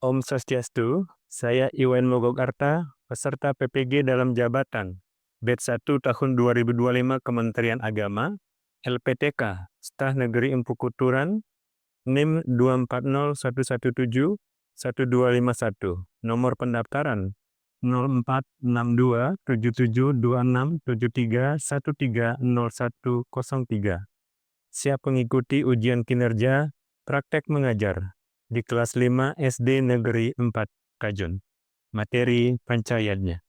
Om Swastiastu, saya Iwan Mogogarta, peserta PPG dalam jabatan Batch 1 tahun 2025 Kementerian Agama, LPTK, Staf Negeri Empu Kuturan, NIM 24011711251, nomor pendaftaran 0462772673130103. Siap mengikuti ujian kinerja praktek mengajar di kelas 5 SD Negeri 4 Kajun. Materi pancayatnya.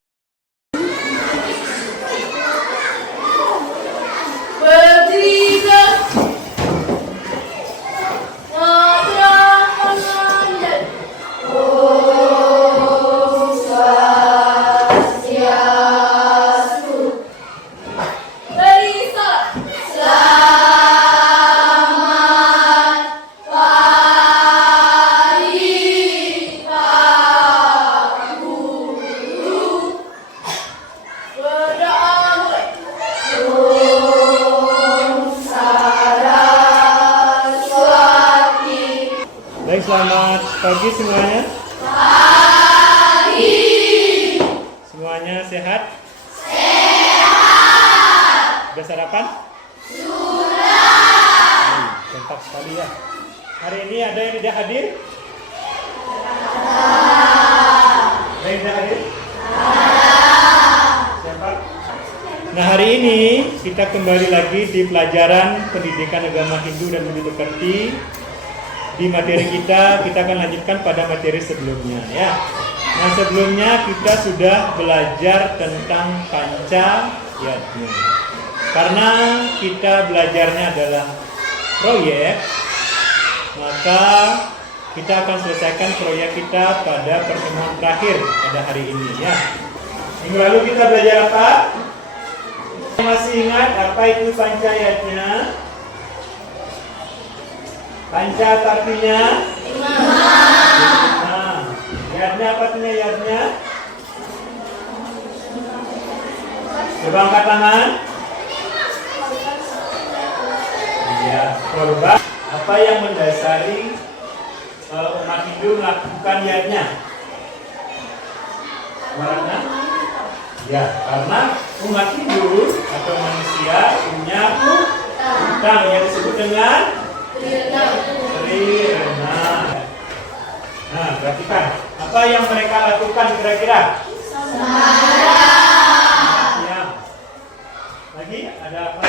Bertiga Ngabra Pangandan Om Swastiastu. Berisa selamat pagi Pak Guru. Berdoa mulai. Baik, selamat pagi semuanya. Pagi. Semuanya sehat? Sehat. Sudah sarapan? Sudah. Mantap sekali ya. Hari ini ada yang tidak hadir? Ada yang tidak hadir? Siapa? Nah, hari ini kita kembali lagi di pelajaran pendidikan agama Hindu dan Budi Pekerti. Di materi kita akan lanjutkan pada materi sebelumnya ya. Nah, sebelumnya kita sudah belajar tentang Pancayatna. Karena kita belajarnya adalah proyek, maka kita akan selesaikan proyek kita pada pertemuan terakhir pada hari ini ya. Minggu lalu kita belajar apa? Masih ingat apa itu Pancayatna? Panca artinya? Nah, yadnya apa artinya yadnya? Coba angkat tangan. Iya, korban. Apa yang mendasari umat Hindu melakukan yadnya? Karena? Ya, karena umat Hindu atau manusia punya hutang yang disebut dengan Rirna. Nah, perhatikan apa yang mereka lakukan kira-kira? Ya. Lagi ada apa?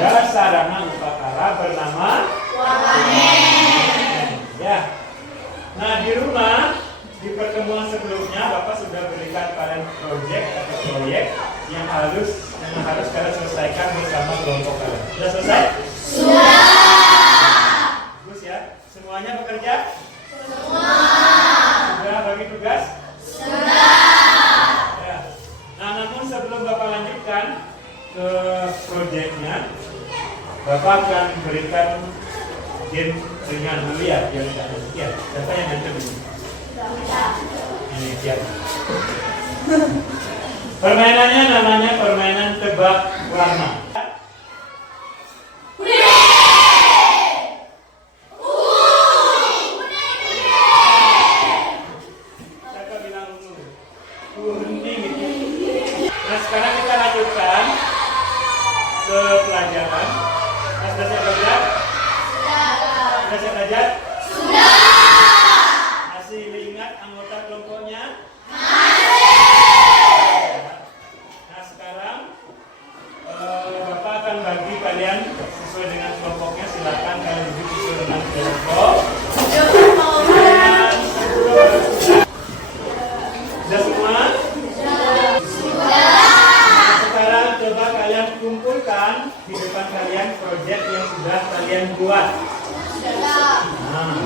Ada sarana upakara bernama Wamen. Ya. Nah, di rumah di pertemuan sebelumnya Bapak sudah berikan kalian proyek yang harus kalian selesaikan bersama kelompok kalian. Sudah selesai? Sudah. Bagus ya. Semuanya bekerja? Semua. Sudah bagi tugas? Sudah. Ya. Nah, namun sebelum Bapak lanjutkan ke proyeknya, Bapak akan berikan game ringan dulu ya. Ya, siapa yang ngancam ini? Ini siap. Permainannya namanya permainan tebak warna. Siapa bilang ungu? Kuning itu. Nah, sekarang kita lanjutkan ke pelajaran. Sudah siap belajar? Sudah siap belajar? Masih ingat anggota kelompoknya? Nah, sekarang Bapak akan bagi kalian sesuai dengan kelompoknya. Silakan kalian duduk sesuai dengan kelompok. Sudah semua? Nah, sekarang coba kalian kumpulkan di depan kalian proyek yang sudah kalian buat. Nah.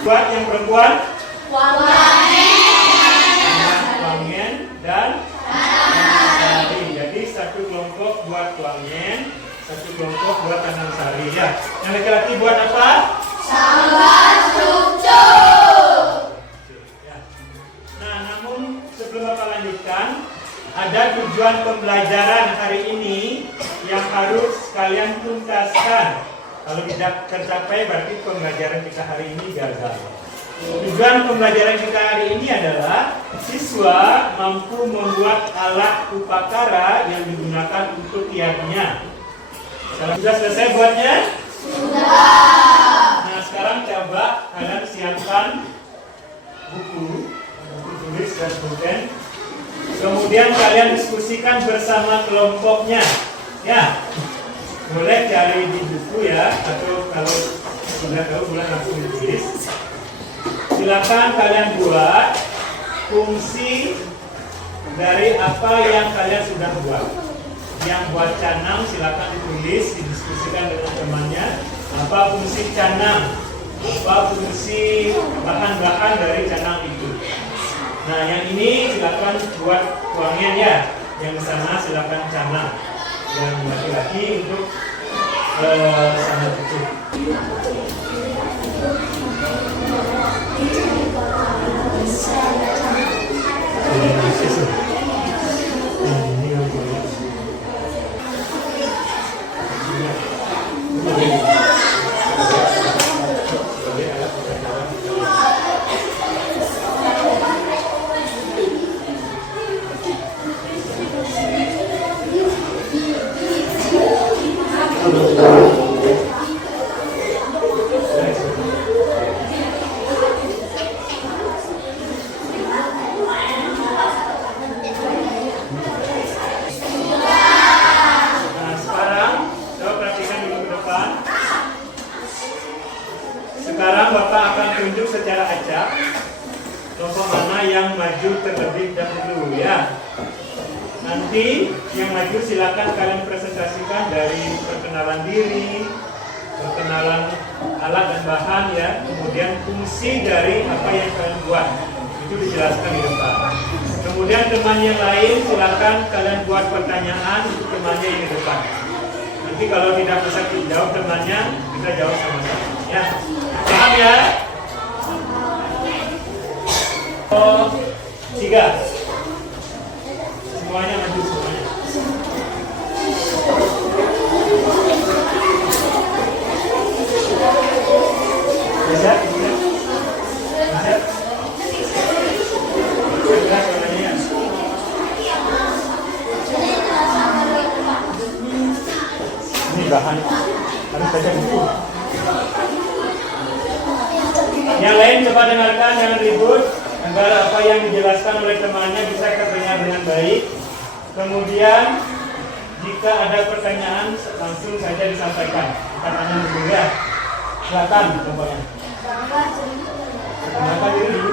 Buat yang perempuan? Wangen dan Sari. Jadi satu kelompok buat Wangen, satu kelompok buat Tanam Sari ya. Yang laki-laki buat apa? Sambar cucuk. Ya. Nah, namun sebelum Bapak lanjutkan, ada tujuan pembelajaran hari ini yang harus kalian tuntaskan. Kalau tidak tercapai berarti pembelajaran kita hari ini gagal. Tujuan pembelajaran kita hari ini adalah siswa mampu membuat alat upakara yang digunakan untuk tiarnya. Sudah selesai buatnya? Sudah. Nah sekarang coba kalian siapkan buku tulis dan pulpen. Kemudian kalian diskusikan bersama kelompoknya. Ya, boleh cari di buku ya, atau kalau sudah tahu boleh langsung ditulis. Silakan kalian buat fungsi dari apa yang kalian sudah buat. Yang buat canang silakan ditulis, didiskusikan dengan temannya. Apa fungsi canang? Apa fungsi bahan-bahan dari canang itu? Nah, yang ini silakan buat tuangnya ya. Yang sana silakan canang. Yang laki-laki untuk sangat kecil. Sekarang Bapak akan tunjuk secara acak kelompok mana yang maju terlebih dahulu ya. Nanti yang maju silakan kalian presentasikan dari perkenalan diri, perkenalan alat dan bahan ya, kemudian fungsi dari apa yang kalian buat itu dijelaskan di depan. Kemudian teman yang lain silakan kalian buat pertanyaan untuk temannya yang di depan. Nanti kalau tidak bisa dijawab temannya, kita jawab sama-sama ya. Paham ya? Oh, 3. Semuanya maju semuanya. Bisa? Bisa? Bisa? Jelas warnanya? Ini bahan harus baca buku. Yang lain coba dengarkan, jangan ribut agar apa yang dijelaskan oleh temannya bisa terdengar dengan baik. Kemudian jika ada pertanyaan langsung saja disampaikan. Kita tanya dulu ya. Silakan contohnya. Perkenalkan diri dulu,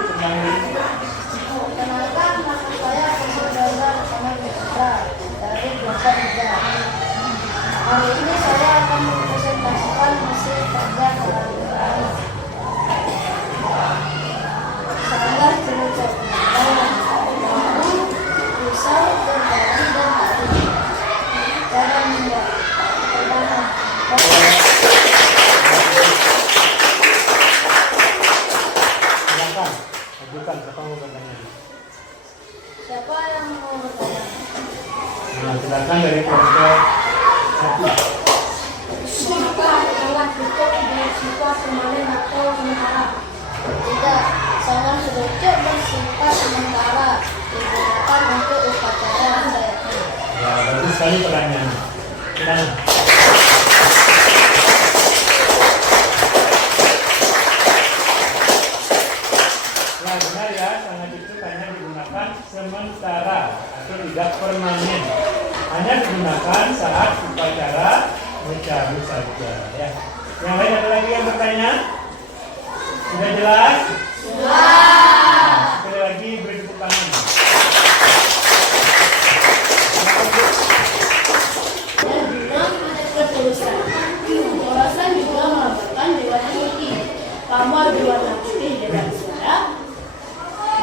Perkenalkan, nama saya Saudara Rekaman Putra dari kelompok 3. Hari ini saya akan mempresentasikan hasil kerja kolaborasi. Sangat cocok dalam bambu, pisau, berbahan dan tali. Cara membuat perbahan. silakan. Ajukan, siapa mau bertanya? Siapa yang mau bertanya? Nah, silakan dari kelompok 1. Suka hewan itu bersifat permanen atau sementara? Tidak, sangat selucuk bersifat sementara digunakan untuk upacara budaya. Ya, bagus sekali pertanyaan. Silakan. Ya, benar ya, sangat itu hanya digunakan sementara atau tidak permanen. Hanya digunakan saat upacara mencabut saja ya. Yang lain ada lagi yang bertanya? Sudah jelas? Sudah. Sekali lagi beri tepuk tangan. Dan guna ketulusan. Ketulusan juga melambangkan dewa tinggi. Kamar berwarna putih dewa Sunda,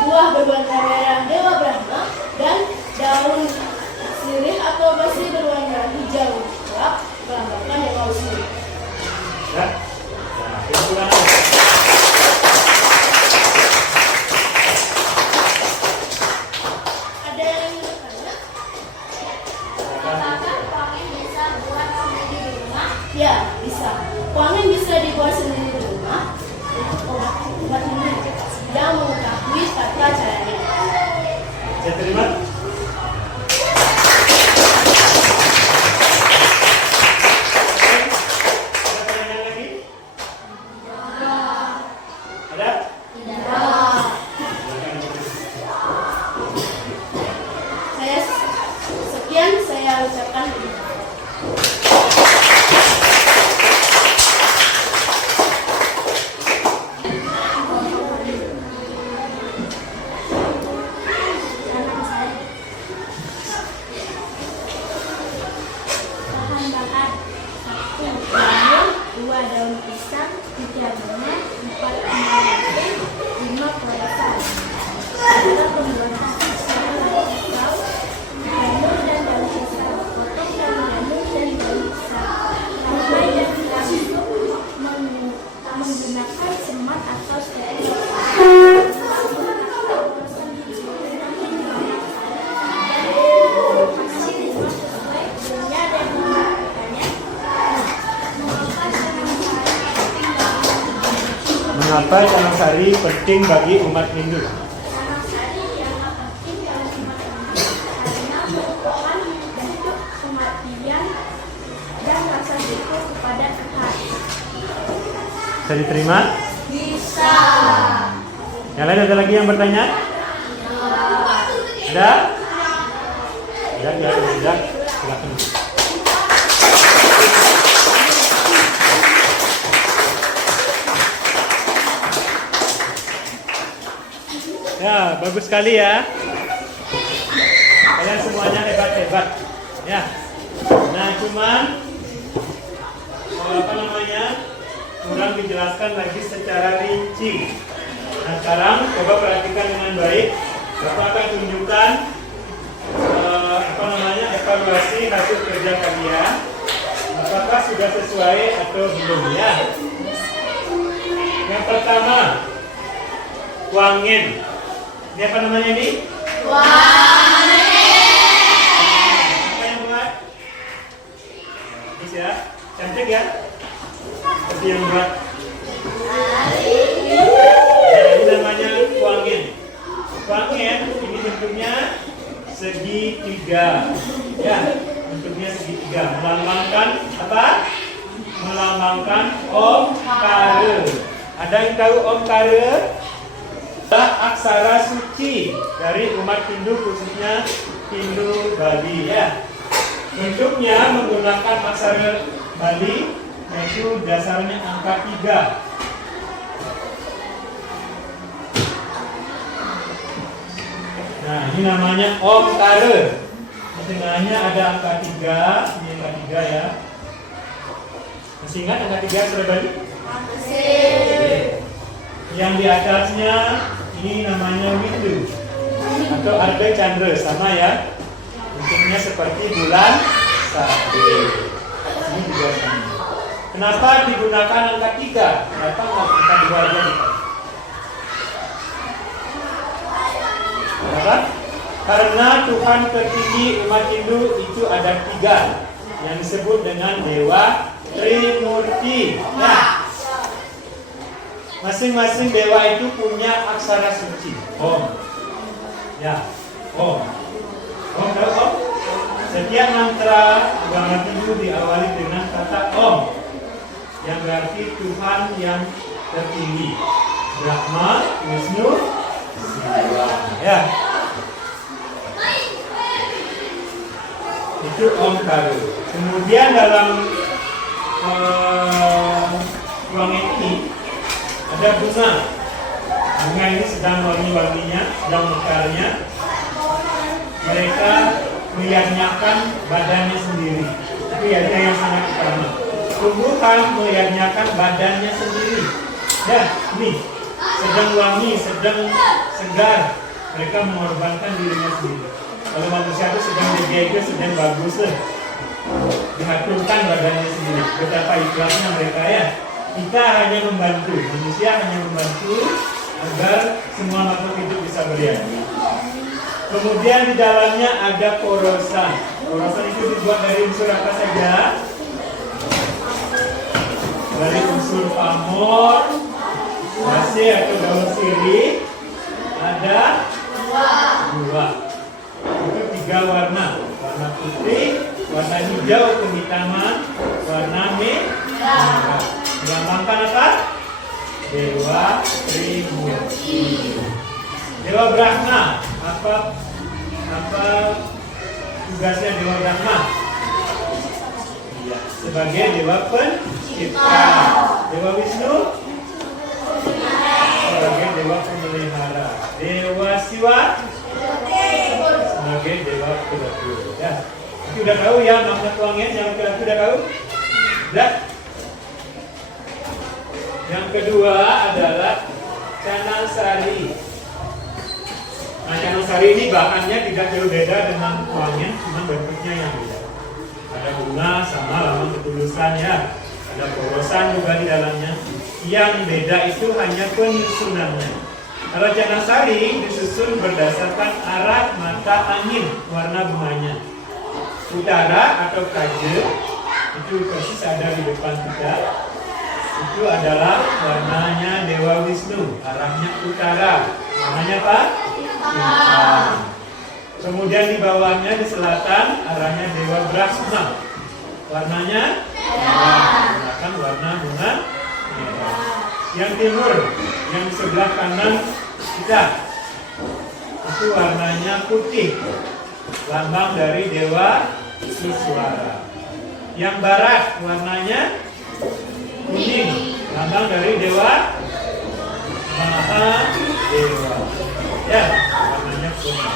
buah berwarna merah dewa Brahma, dan daun sirih atau besi berwarna hijau gelap melambangkan dewa Wisnu. Ya. Nah, kesimpulan. Ada yang ingin bertanya? Apakah pakai desa Ya, bisa. Wangi bisa dibuat sendiri di rumah untuk obat hindu yang mengetahui tata caranya. Saya terima. Ada pertanyaan lagi? Ada? Saya ucapkan bahan-bahan 1 lemon, 2 daun pisang, 3 bunga, 4 kembang api, 5 perasan. Cara pembuatan pisau, janur dan daun pisang, potong daun janur dan daun pisang, sampai dan langsung menggunakan semat atau stempel. Mengapa canang sari penting bagi umat Hindu? Canang sari yang penting dalam umat Hindu karena merupakan bentuk kematian dan rasa syukur kepada Tuhan. Bisa diterima? Bisa. Yang lain ada lagi yang bertanya? Ada? Tidak. Silakan. Ya, bagus sekali ya. Kalian semuanya hebat. Ya. Nah, cuman kurang dijelaskan lagi secara rinci. Nah, sekarang coba perhatikan dengan baik. Bapak akan tunjukkan evaluasi hasil kerja kalian. Apakah sudah sesuai atau belum ya? Yang pertama, wangen. Ini apa namanya ini? Apa yang buat? Bisa? Cantik ya? Seperti yang buat. Ini namanya wangen. Wangen ini bentuknya segitiga. Ya, bentuknya segitiga. Melambangkan apa? Melambangkan Om Kare. Ada yang tahu Om Kare? Aksara suci dari umat Hindu, khususnya Hindu Bali ya. Bentuknya menggunakan aksara Bali, yaitu dasarnya angka 3. Nah, ini namanya Om Kare. Di tengahnya ada angka 3, ini angka 3 ya. Masih ingat angka 3 aksara Bali? Yang di atasnya ini namanya Windu atau Arda Chandra, sama ya. Bentuknya seperti bulan sabit. Ini juga sama. Kenapa digunakan angka 3? Kenapa nggak angka 2 aja? Kenapa? Karena Tuhan tertinggi umat Hindu itu ada 3 yang disebut dengan Dewa Trimurti. Nah, masing-masing dewa itu punya aksara suci. Om. Ya, Om. Om tahu Om? Setiap mantra agama Hindu diawali dengan kata Om, yang berarti Tuhan yang tertinggi. Brahma, Wisnu, Siwa. Ya. Itu Om Kare. Kemudian dalam ruang ini ada bunga. Bunga ini sedang wangi-wanginya, sedang mekarnya. Mereka meyarnyakan badannya sendiri. Itu yaitu yang sangat utama. Tumbuhan meyarnyakan badannya sendiri. Ya, ini sedang wangi, sedang segar. Mereka mengorbankan dirinya sendiri. Kalau manusia itu sedang berjaga, sedang bagus, dihaturkan badannya sendiri. Betapa ikhlasnya mereka ya. Kita hanya membantu, manusia hanya membantu agar semua makhluk hidup bisa beriak. Kemudian di dalamnya ada korosan. Korosan itu dibuat dari unsur apa saja? Dari unsur pamor, base atau daun sirih ada dua. Itu 3 warna. Warna putih, warna hijau kehitaman, warna merah. Melambangkan apa? Dewa Trimurti. Dewa Brahma, apa tugasnya Dewa Brahma? Sebagai Dewa Pencipta. Dewa Wisnu sebagai Dewa Pemelihara. Dewa Siwa sebagai Dewa Pedatur. Ya, itu udah tahu ya makna tuangnya. Yang udah tahu? Udah. Yang kedua adalah Canang-sari. Nah, Canang-sari ini bahannya tidak jauh beda dengan tuangnya, cuma bentuknya yang beda. Ada bunga sama lambang ketulusan ya. Ada porosan juga di dalamnya. Yang beda itu hanya penyusunannya. Kalau Canang-sari disusun berdasarkan arah mata angin warna bunganya. Utara atau kaje itu persis ada di depan kita. Itu adalah warnanya Dewa Wisnu, arahnya utara. Namanya apa? Bintang. Kemudian di bawahnya di selatan arahnya Dewa Brahma. Warnanya merah, menggunakan warna bunga merah. Yang timur, yang di sebelah kanan kita, itu warnanya putih, lambang dari Dewa Iswara. Yang barat warnanya kuning, lambang dari Dewa Mahadewa. Ya, warnanya kuning.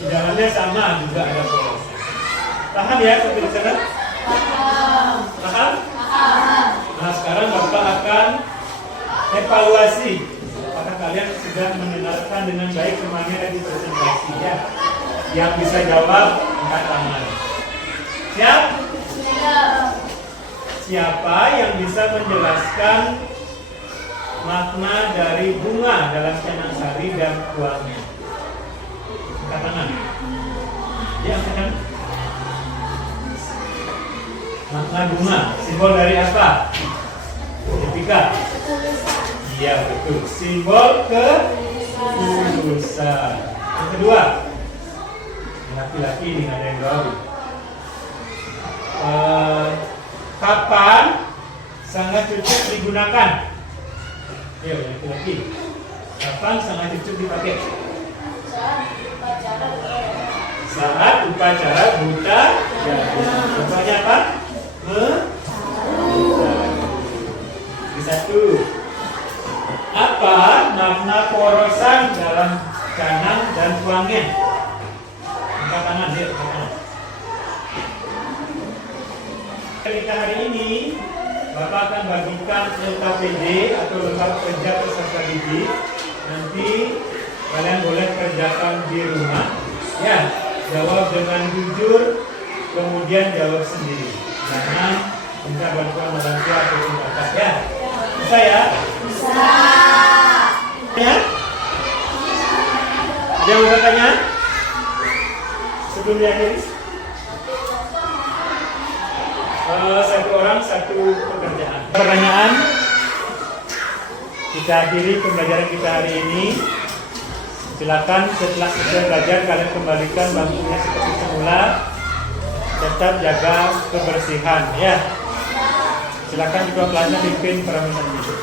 Di dalamnya sama juga ada poros. Paham ya sampai di sana? Paham? Nah, sekarang Bapak akan evaluasi. Apakah kalian sudah mendengarkan dengan baik kemarin tadi presentasi ya? Yang bisa jawab angkat tangan. Siap? Siapa yang bisa menjelaskan makna dari bunga dalam Canang-sari dan tuangnya? Angkat tangan. Ya, angkat tangan. Makna bunga, simbol dari apa? Ketika? Iya, betul. Simbol ketulusan. Yang kedua, laki-laki ini ada yang baru. Kapan sangat cocok digunakan? Ayo, laki-laki. Kapan sangat cocok dipakai? Saat upacara buta jadi. Contohnya apa? Di satu. Apa makna porosan dalam canang dan tuangnya? Angkat tangan, ya, angkat tangan. Kita hari ini Bapak akan bagikan LKPD atau lembar kerja peserta didik. Nanti kalian boleh kerjakan di rumah. Ya, jawab dengan jujur, kemudian jawab sendiri. Jangan minta bantuan orang tua atau bapak ya. Bisa ya? Bisa. Ya? Ada yang mau bertanya? Sebelum diakhiri? Satu orang satu pekerjaan. Pertanyaan. Kita akhiri pembelajaran kita hari ini. Silakan setelah selesai belajar kalian kembalikan bangkunya seperti semula. Tetap jaga kebersihan ya. Silakan juga kelasnya pimpin peramisaan itu.